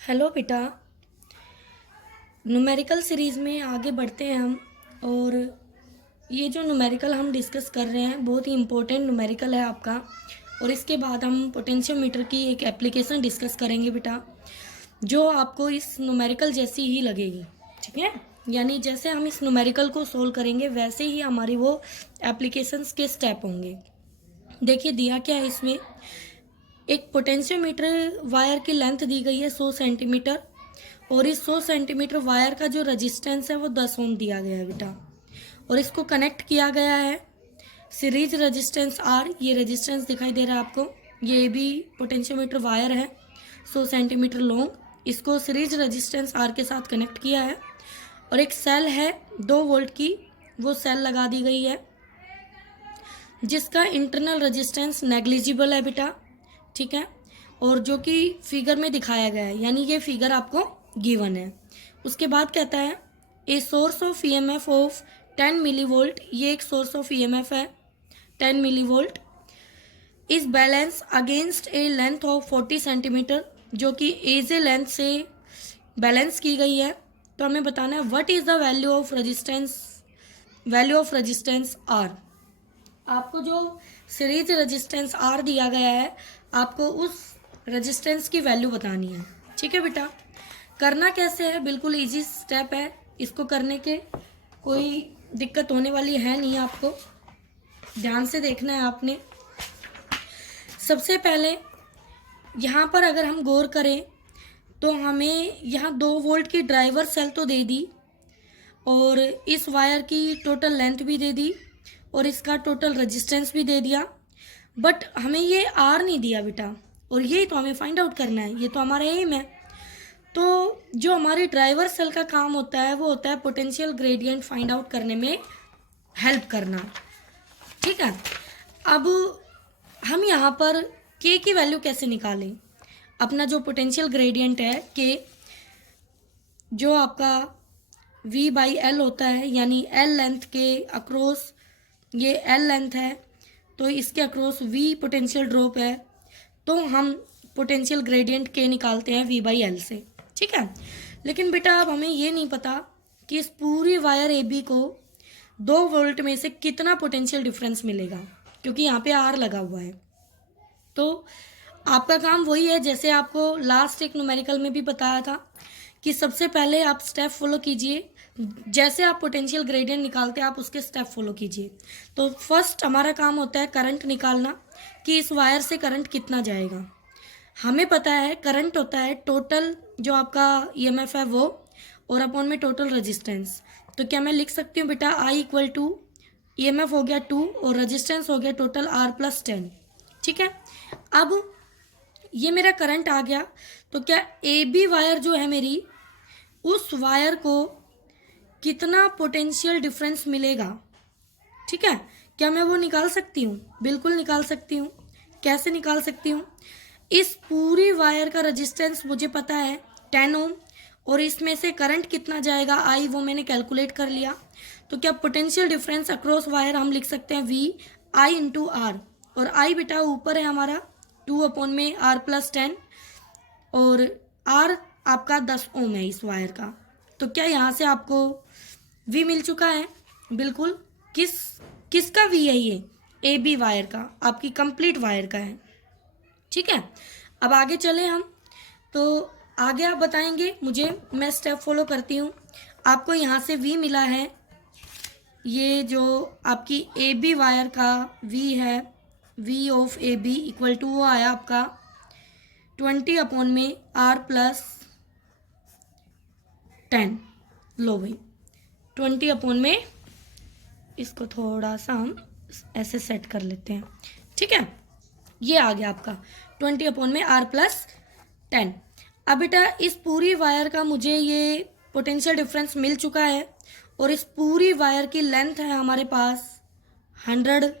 Hello बेटा। Numerical series में आगे बढ़ते हैं हम। और ये जो न्यूमेरिकल हम डिस्कस कर रहे हैं बहुत ही इम्पोर्टेंट न्यूमेरिकल है आपका। और इसके बाद हम पोटेंशियोमीटर की एक एप्लीकेशन डिस्कस करेंगे बेटा, जो आपको इस न्यूमेरिकल जैसी ही लगेगी। ठीक है, यानी जैसे हम इस न्यूमेरिकल को सोल्व करेंगे वैसे ही हमारी वो एप्लीकेशंस के स्टेप होंगे। देखिए दिया क्या है इसमें। एक पोटेंशियोमीटर वायर की लेंथ दी गई है 100 सेंटीमीटर, और इस 100 सेंटीमीटर वायर का जो रेजिस्टेंस है वो 10 ओम दिया गया है बेटा। और इसको कनेक्ट किया गया है सीरीज रेजिस्टेंस आर। ये रेजिस्टेंस दिखाई दे रहा है आपको। ये भी पोटेंशियोमीटर वायर है 100 सेंटीमीटर लॉन्ग। इसको सीरीज रेजिस्टेंस आर के साथ कनेक्ट किया है। और एक सेल है 2 वोल्ट की, वो सेल लगा दी गई है जिसका इंटरनल रेजिस्टेंस नेग्लिजिबल है बेटा। ठीक है, और जो कि फिगर में दिखाया गया है, यानी ये फिगर आपको गिवन है। उसके बाद कहता है a source of EMF of 10 millivolt. ये एक सोर्स ऑफ ईएमएफ है 10 millivolt is balance against A length of 40 centimetre, जो कि एज ए लेंथ से बैलेंस की गई है। तो हमें बताना है what is the value of resistance R. आपको जो सीरीज रेजिस्टेंस आर दिया गया है, आपको उस रेजिस्टेंस की वैल्यू बतानी है। ठीक है बेटा, करना कैसे है, बिल्कुल इजी स्टेप है। इसको करने के कोई दिक्कत होने वाली है नहीं, आपको ध्यान से देखना है आपने। सबसे पहले यहाँ पर अगर हम गौर करें तो हमें यहाँ 2 वोल्ट की ड्राइवर सेल तो दे दी, और इस वायर की टोटल लेंथ भी दे दी, और इसका टोटल रेजिस्टेंस भी दे दिया। बट हमें ये आर नहीं दिया बेटा, और यही तो हमें फाइंड आउट करना है, ये तो हमारा एम है। तो जो हमारी ड्राइवर सेल का काम होता है वो होता है पोटेंशियल ग्रेडियंट फाइंड आउट करने में हेल्प करना। ठीक है, अब हम यहाँ पर के की वैल्यू कैसे निकालें। अपना जो पोटेंशियल ग्रेडियंट है के, जो आपका V बाई एल होता है, यानी एल लेंथ के अक्रॉस, ये एल लेंथ है तो इसके अक्रॉस V पोटेंशियल ड्रॉप है, तो हम पोटेंशियल ग्रेडियंट के निकालते हैं V बाई एल से। ठीक है, लेकिन बेटा अब हमें ये नहीं पता कि इस पूरी वायर ए बी को 2 वोल्ट में से कितना पोटेंशियल डिफरेंस मिलेगा, क्योंकि यहाँ पे आर लगा हुआ है। तो आपका काम वही है जैसे आपको लास्ट एक न्यूमेरिकल में भी बताया था कि सबसे पहले आप स्टेप फॉलो कीजिए। जैसे आप पोटेंशियल ग्रेडियंट निकालते हैं आप उसके स्टेप फॉलो कीजिए। तो फर्स्ट हमारा काम होता है करंट निकालना, कि इस वायर से करंट कितना जाएगा। हमें पता है करंट होता है टोटल जो आपका ईएमएफ है वो, और अपॉन में टोटल रेजिस्टेंस। तो क्या मैं लिख सकती हूँ बेटा I इक्वल टू ईएमएफ हो गया 2 और रेजिस्टेंस हो गया टोटल R प्लस 10। ठीक है, अब ये मेरा करंट आ गया, तो क्या ए बी वायर जो है मेरी, उस वायर को कितना पोटेंशियल डिफरेंस मिलेगा। ठीक है, क्या मैं वो निकाल सकती हूँ? बिल्कुल निकाल सकती हूँ। कैसे निकाल सकती हूँ? इस पूरी वायर का रेजिस्टेंस मुझे पता है 10 ओम, और इसमें से करंट कितना जाएगा I, वो मैंने कैलकुलेट कर लिया। तो क्या पोटेंशियल डिफरेंस अक्रॉस वायर हम लिख सकते हैं V I इंटू आर, और I बेटा ऊपर है हमारा 2 अपॉन में R प्लस 10, और R आपका 10 ओम है इस वायर का। तो क्या यहाँ से आपको V मिल चुका है? बिल्कुल। किसका V है ये? ए बी वायर का, आपकी कंप्लीट वायर का है। ठीक है, अब आगे चले हम। तो आगे आप बताएंगे मुझे, मैं स्टेप फॉलो करती हूँ। आपको यहाँ से V मिला है, ये जो आपकी ए बी वायर का V है, V of A B equal to वो आया आपका 20 अपॉन में R प्लस 10। लो भाई 20 अपॉन में, इसको थोड़ा सा हम ऐसे सेट कर लेते हैं। ठीक है, ये आ गया आपका 20 अपॉन में R प्लस 10। अब बेटा इस पूरी वायर का मुझे ये पोटेंशियल डिफरेंस मिल चुका है, और इस पूरी वायर की लेंथ है हमारे पास 100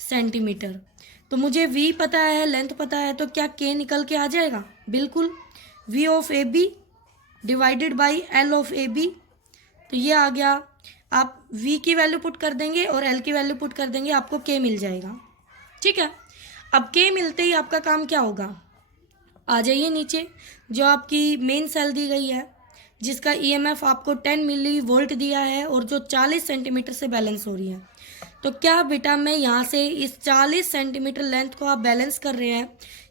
सेंटीमीटर। तो मुझे V पता है, लेंथ पता है, तो क्या K निकल के आ जाएगा? बिल्कुल, V of A B divided by L of A B. तो ये आ गया, आप V की वैल्यू पुट कर देंगे और L की वैल्यू पुट कर देंगे, आपको K मिल जाएगा। ठीक है, अब K मिलते ही आपका काम क्या होगा? आ जाइए नीचे, जो आपकी मेन सेल दी गई है जिसका ईएमएफ आपको 10 मिली वोल्ट दिया है और जो 40 सेंटीमीटर से बैलेंस हो रही है। तो क्या बेटा मैं यहाँ से इस 40 सेंटीमीटर लेंथ को आप बैलेंस कर रहे हैं,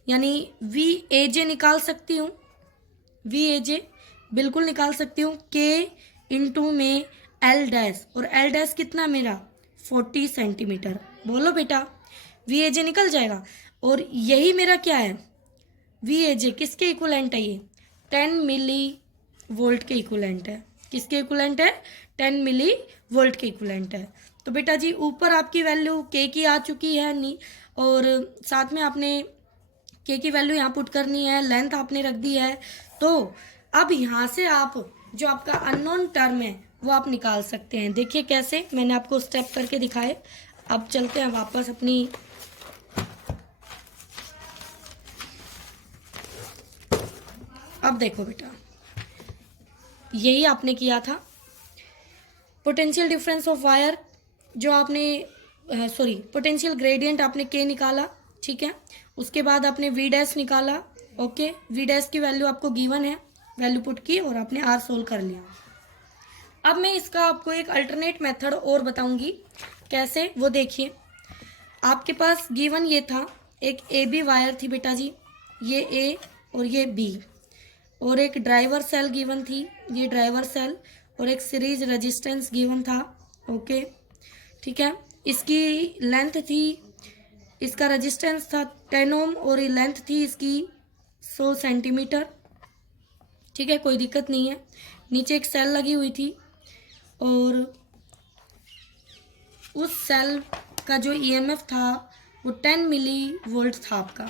यानी वी ए जे निकाल सकती हूँ। वी ए जे बिल्कुल निकाल सकती हूँ। के इंटू में एल डैश, और एल डैश कितना मेरा 40 सेंटीमीटर। बोलो बेटा, वी ए जे निकल जाएगा। और यही मेरा क्या है, वी ए जे किसके इक्वलेंट है, ये 10 मिली वोल्ट के इक्वलेंट है। किसके इक्वलेंट है, 10 मिली वोल्ट के इक्वलेंट है। तो बेटा जी ऊपर आपकी वैल्यू के की आ चुकी है नहीं, और साथ में आपने के की वैल्यू यहाँ पुट करनी है, लेंथ आपने रख दी है। तो अब यहाँ से आप जो आपका अननोन टर्म है वो आप निकाल सकते हैं। देखिए कैसे, मैंने आपको स्टेप करके दिखाए। अब चलते हैं वापस अपनी अब देखो बेटा, यही आपने किया था। पोटेंशियल डिफरेंस ऑफ वायर जो आपने पोटेंशियल ग्रेडियंट आपने के निकाला, ठीक है। उसके बाद आपने वी डैश निकाला, ओके। वी डैश की वैल्यू आपको गिवन है, वैल्यू पुट की और आपने आर सोल्व कर लिया। अब मैं इसका आपको एक अल्टरनेट मेथड और बताऊंगी कैसे, वो देखिए। आपके पास गिवन ये था, एक ए बी वायर थी बेटा जी, ये ए और ये बी, और एक ड्राइवर सेल गिवन थी, ये ड्राइवर सेल, और एक सीरीज रेजिस्टेंस गिवन था, ओके, ठीक है। इसकी लेंथ थी, इसका रेजिस्टेंस था 10 ओम और ये लेंथ थी इसकी 100 सेंटीमीटर, ठीक है, कोई दिक्कत नहीं है। नीचे एक सेल लगी हुई थी और उस सेल का जो ईएमएफ था वो 10 मिली वोल्ट था आपका।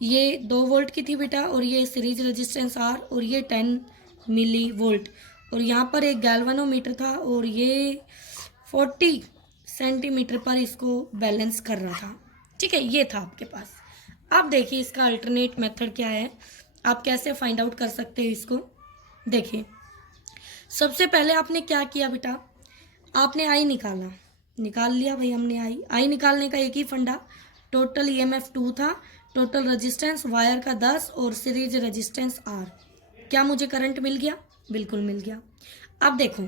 ये 2 वोल्ट की थी बेटा, और ये सीरीज रेजिस्टेंस आर, और ये 10 मिली वोल्ट, और यहाँ पर एक गैल्वेनोमीटर था और ये 40 सेंटीमीटर पर इसको बैलेंस कर रहा था, ठीक है। ये था आपके पास। अब देखिए इसका अल्टरनेट मेथड क्या है, आप कैसे फाइंड आउट कर सकते हैं इसको। देखिए सबसे पहले आपने क्या किया बेटा, आपने आई निकाल लिया भाई। हमने आई निकालने का एक ही फंडा, टोटल ईएमएफ 2 था, टोटल रेजिस्टेंस वायर का 10 और सीरीज रेजिस्टेंस आर। क्या मुझे करंट मिल गया, बिल्कुल मिल गया। अब देखो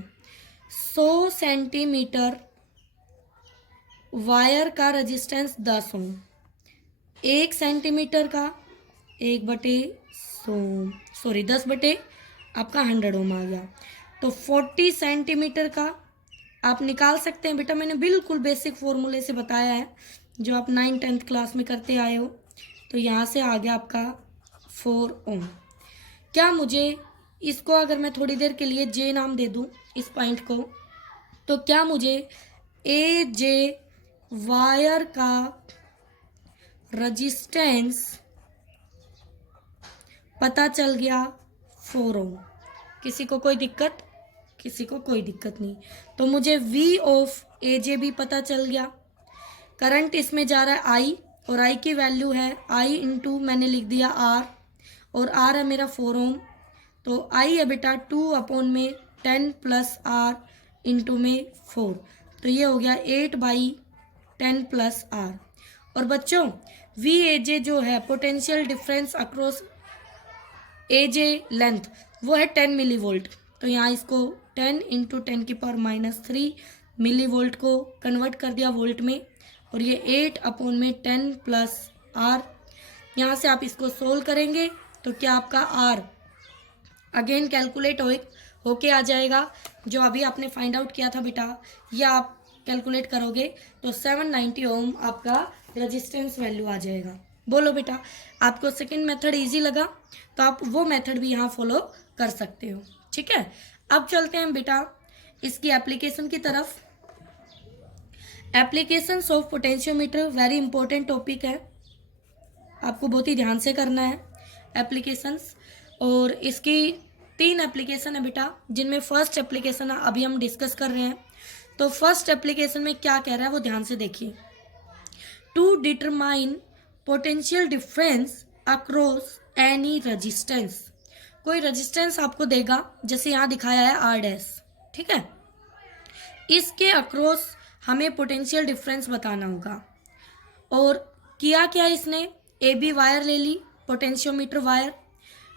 100 सेंटीमीटर वायर का रेजिस्टेंस 10 ओम, 1 सेंटीमीटर का 10 बटे आपका 100 ओम आ गया। तो 40 सेंटीमीटर का आप निकाल सकते हैं बेटा, मैंने बिल्कुल बेसिक फॉर्मूले से बताया है जो आप 9th-10th क्लास में करते आए हो। तो यहाँ से आ गया आपका 4 ओम। क्या मुझे इसको अगर मैं थोड़ी देर के लिए जे नाम दे दूँ इस पॉइंट को, तो क्या मुझे ए जे वायर का रजिस्टेंस पता चल गया 4 ओम। किसी को कोई दिक्कत, किसी को कोई दिक्कत नहीं। तो मुझे वी ऑफ ए जे भी पता चल गया। करंट इसमें जा रहा है आई, और आई की वैल्यू है आई इंटू मैंने लिख दिया आर, और आर है मेरा 4 ओम। तो आई है बेटा 2/10 प्लस आर इंटू में 4, तो ये हो गया 8/10 प्लस आर। और बच्चों वी ए जे जो है पोटेंशियल डिफरेंस अक्रॉस ए जे लेंथ, वो है 10 मिली वोल्ट। तो यहाँ इसको 10 इंटू 10⁻³ मिली वोल्ट को कन्वर्ट कर दिया वोल्ट में, और ये 8/10 प्लस आर। यहाँ से आप इसको सोल्व करेंगे तो क्या आपका आर अगेन कैलकुलेट होके आ जाएगा, जो अभी आपने फाइंड आउट किया था बेटा, या आप कैलकुलेट करोगे तो 790 ओम आपका रेजिस्टेंस वैल्यू आ जाएगा। बोलो बेटा, आपको सेकंड मेथड इजी लगा तो आप वो मेथड भी यहाँ फॉलो कर सकते हो, ठीक है। अब चलते हैं बेटा इसकी एप्लीकेशन की तरफ। Applications of potentiometer very important topic है, आपको बहुत ही ध्यान से करना है एप्लीकेशंस। और इसकी 3 एप्लीकेशन है बेटा, जिनमें फर्स्ट एप्लीकेशन अभी हम डिस्कस कर रहे हैं। तो फर्स्ट एप्लीकेशन में क्या कह रहा है वो ध्यान से देखिए। To determine potential difference across any resistance. कोई रेजिस्टेंस आपको देगा, जैसे यहाँ दिखाया है आर डैश, ठीक है। इसके अक्रॉस हमें पोटेंशियल डिफरेंस बताना होगा। और किया क्या इसने, ए बी वायर ले ली, पोटेंशियोमीटर वायर,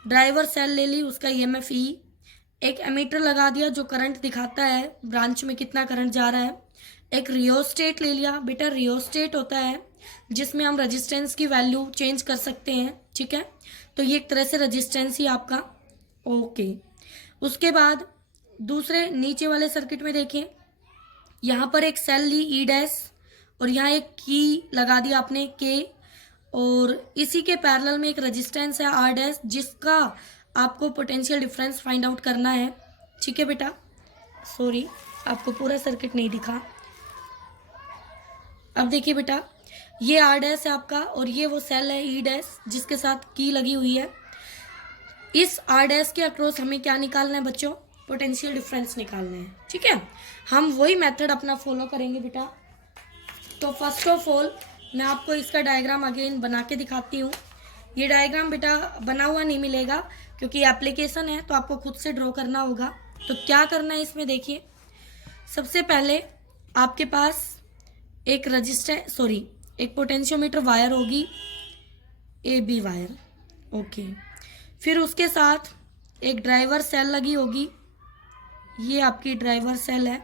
ड्राइवर सेल ले ली, उसका ईएमएफ ई, एक एमीटर लगा दिया जो करंट दिखाता है ब्रांच में कितना करंट जा रहा है, एक रियोस्टेट ले लिया। बेटा रियोस्टेट होता है जिसमें हम रेजिस्टेंस की वैल्यू चेंज कर सकते हैं, ठीक है। तो ये एक तरह से रेजिस्टेंस ही आपका, ओके। उसके बाद दूसरे नीचे वाले सर्किट में देखिए, यहाँ पर एक सेल ली ई डैश और यहाँ एक की लगा दिया आपने के, और इसी के पैरेलल में एक रेजिस्टेंस है आर डैश जिसका आपको पोटेंशियल डिफरेंस फाइंड आउट करना है, ठीक है बेटा। सॉरी, आपको पूरा सर्किट नहीं दिखा। अब देखिए बेटा, ये आर डैश है आपका और ये वो सेल है ई डैश जिसके साथ की लगी हुई है। इस आर डैश के अक्रॉस हमें क्या निकालना है बच्चों? पोटेंशियल डिफरेंस निकालना है, ठीक है। हम वही मेथड अपना फॉलो करेंगे बेटा। तो फर्स्ट ऑफ ऑल मैं आपको इसका डायग्राम अगेन बना के दिखाती हूँ। ये डायग्राम बेटा बना हुआ नहीं मिलेगा क्योंकि एप्लीकेशन है, तो आपको खुद से ड्रॉ करना होगा। तो क्या करना है इसमें देखिए, सबसे पहले आपके पास एक एक पोटेंशियोमीटर वायर होगी, ए बी वायर, ओके। फिर उसके साथ एक ड्राइवर सेल लगी होगी, ये आपकी ड्राइवर सेल है,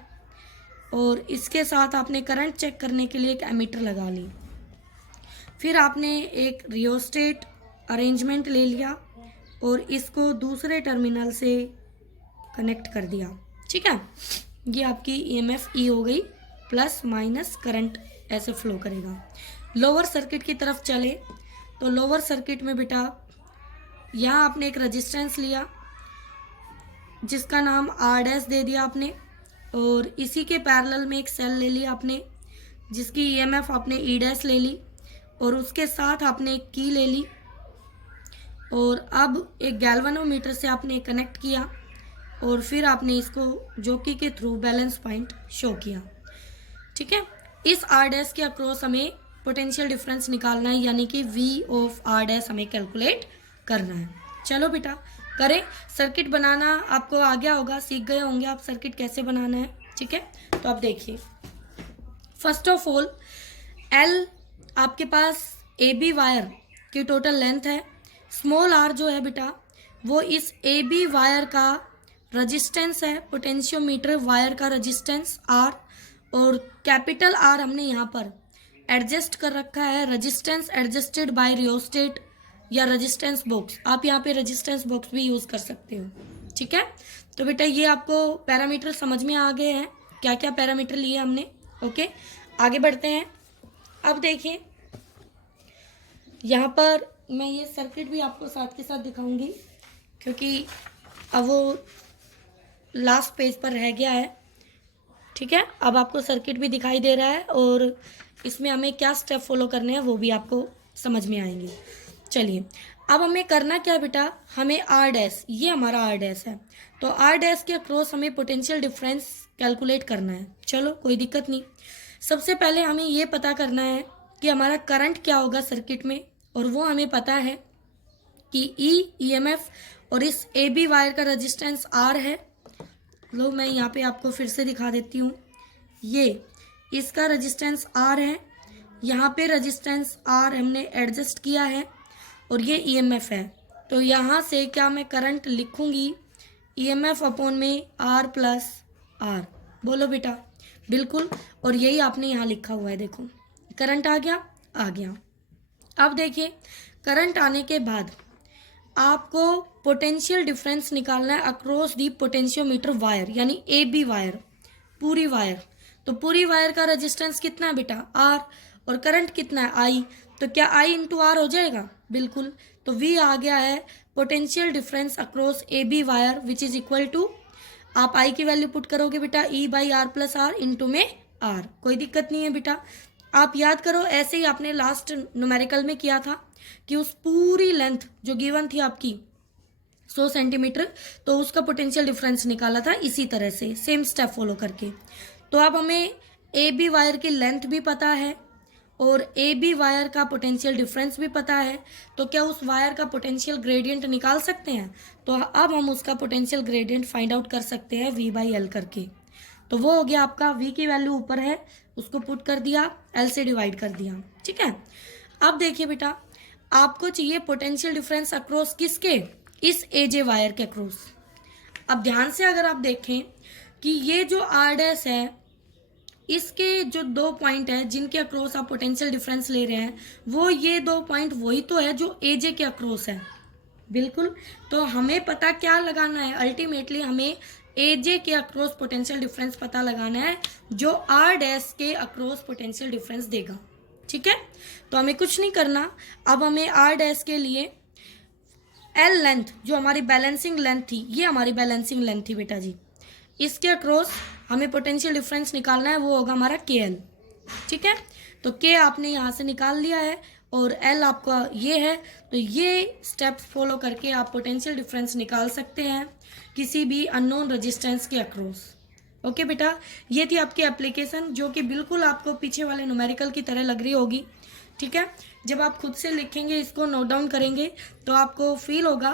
और इसके साथ आपने करंट चेक करने के लिए एक एमीटर लगा ली। फिर आपने एक रियोस्टेट अरेंजमेंट ले लिया और इसको दूसरे टर्मिनल से कनेक्ट कर दिया, ठीक है। ये आपकी ईएमएफ ई हो गई, प्लस माइनस करंट ऐसे फ्लो करेगा। लोअर सर्किट की तरफ चले तो लोअर सर्किट में बेटा यहाँ आपने एक रेजिस्टेंस लिया जिसका नाम आर डैश दे दिया आपने, और इसी के पैरेलल में एक सेल ले लिया आपने जिसकी ईएमएफ आपने ई डैश ले ली, और उसके साथ आपने एक की ले ली, और अब एक गैल्वेनोमीटर से आपने कनेक्ट किया, और फिर आपने इसको जॉकी के थ्रू बैलेंस पॉइंट शो किया, ठीक है। इस आर डैश के अक्रॉस हमें पोटेंशियल डिफरेंस निकालना है, यानी कि वी ऑफ आर डैश हमें कैलकुलेट करना है। चलो बेटा करें। सर्किट बनाना आपको आ गया होगा, सीख गए होंगे आप सर्किट कैसे बनाना है, ठीक है। तो अब देखिए, फर्स्ट ऑफ ऑल एल आपके पास ए बी वायर की टोटल लेंथ है, स्मॉल आर जो है बेटा वो इस ए बी वायर का रजिस्टेंस है, पोटेंशियोमीटर वायर का रजिस्टेंस आर, और कैपिटल आर हमने यहाँ पर एडजस्ट कर रखा है, रजिस्टेंस एडजस्टेड बाय रियोस्टेट या रेजिस्टेंस बॉक्स, आप यहाँ पे रेजिस्टेंस बॉक्स भी यूज़ कर सकते हो, ठीक है। तो बेटा ये आपको पैरामीटर समझ में आ गए हैं, क्या क्या पैरामीटर लिए हमने, ओके। आगे बढ़ते हैं। अब देखिए यहाँ पर मैं ये सर्किट भी आपको साथ के साथ दिखाऊंगी क्योंकि अब वो लास्ट पेज पर रह गया है, ठीक है। अब आपको सर्किट भी दिखाई दे रहा है और इसमें हमें क्या स्टेप फॉलो करने हैं वो भी आपको समझ में आएंगे। चलिए अब हमें करना क्या है बेटा, हमें आर डैश, ये हमारा आर डैश है, तो आर डैश के अक्रॉस हमें पोटेंशियल डिफरेंस कैलकुलेट करना है। चलो कोई दिक्कत नहीं। सबसे पहले हमें ये पता करना है कि हमारा करंट क्या होगा सर्किट में, और वो हमें पता है कि ई ईएमएफ और इस ए बी वायर का रेजिस्टेंस आर है। लो मैं यहाँ पे आपको फिर से दिखा देती हूँ, ये इसका रेजिस्टेंस आर है, यहाँ पे रेजिस्टेंस आर हमने एडजस्ट किया है, और ये ईएमएफ है। तो यहाँ से क्या मैं करंट लिखूँगी, ईएमएफ अपॉन में आर प्लस आर, बोलो बेटा बिल्कुल, और यही आपने यहाँ लिखा हुआ है, देखो करंट आ गया, आ गया। अब देखिए करंट आने के बाद आपको पोटेंशियल डिफरेंस निकालना है अक्रॉस दी पोटेंशियोमीटर वायर, यानी ए बी वायर, पूरी वायर। तो पूरी वायर का रेजिस्टेंस कितना है बेटा, आर, और करंट कितना है, आई। तो क्या आई इंटू आर हो जाएगा, बिल्कुल। तो वी आ गया है potential difference across A B wire which is equal to, आप आई की वैल्यू पुट करोगे बेटा E by R plus R into में आर, कोई दिक्कत नहीं है बेटा। आप याद करो ऐसे ही आपने लास्ट न्यूमेरिकल में किया था कि उस पूरी लेंथ जो गिवन थी आपकी 100 सेंटीमीटर, तो उसका पोटेंशियल डिफरेंस निकाला था इसी तरह से, सेम स्टेप फॉलो करके। तो अब हमें ए बी वायर की लेंथ भी पता है और ए बी वायर का पोटेंशियल डिफरेंस भी पता है, तो क्या उस वायर का पोटेंशियल ग्रेडियंट निकाल सकते हैं। तो अब हम उसका पोटेंशियल ग्रेडियंट फाइंड आउट कर सकते हैं वी बाई एल करके। तो वो हो गया आपका, वी की वैल्यू ऊपर है उसको पुट कर दिया, एल से डिवाइड कर दिया, ठीक है। अब देखिए बेटा आपको चाहिए पोटेंशियल डिफरेंस अक्रॉस किसके, इस एजे वायर के अक्रॉस। अब ध्यान से अगर आप देखें कि ये जो आर डैश है, इसके जो 2 पॉइंट है जिनके अक्रॉस आप पोटेंशियल डिफरेंस ले रहे हैं, वो ये 2 पॉइंट वही तो है जो एजे के अक्रॉस है। बिल्कुल, तो हमें पता क्या लगाना है, अल्टीमेटली हमें एजे के अक्रॉस पोटेंशियल डिफरेंस पता लगाना है जो आर डैश के अक्रॉस पोटेंशियल डिफरेंस देगा। ठीक है, तो हमें कुछ नहीं करना। अब हमें आर डैश के लिए एल लेंथ, जो हमारी बैलेंसिंग लेंथ थी, ये हमारी बैलेंसिंग लेंथ थी बेटा जी, इसके अक्रॉस हमें पोटेंशियल डिफरेंस निकालना है, वो होगा हमारा के एल। ठीक है, तो के आपने यहाँ से निकाल लिया है और एल आपका ये है, तो ये स्टेप्स फॉलो करके आप पोटेंशियल डिफरेंस निकाल सकते हैं किसी भी अननोन रेजिस्टेंस के अक्रॉस। ओके बेटा, ये थी आपकी एप्लीकेशन जो कि बिल्कुल आपको पीछे वाले न्यूमेरिकल की तरह लग रही होगी। ठीक है, जब आप खुद से लिखेंगे, इसको नोट डाउन करेंगे, तो आपको फील होगा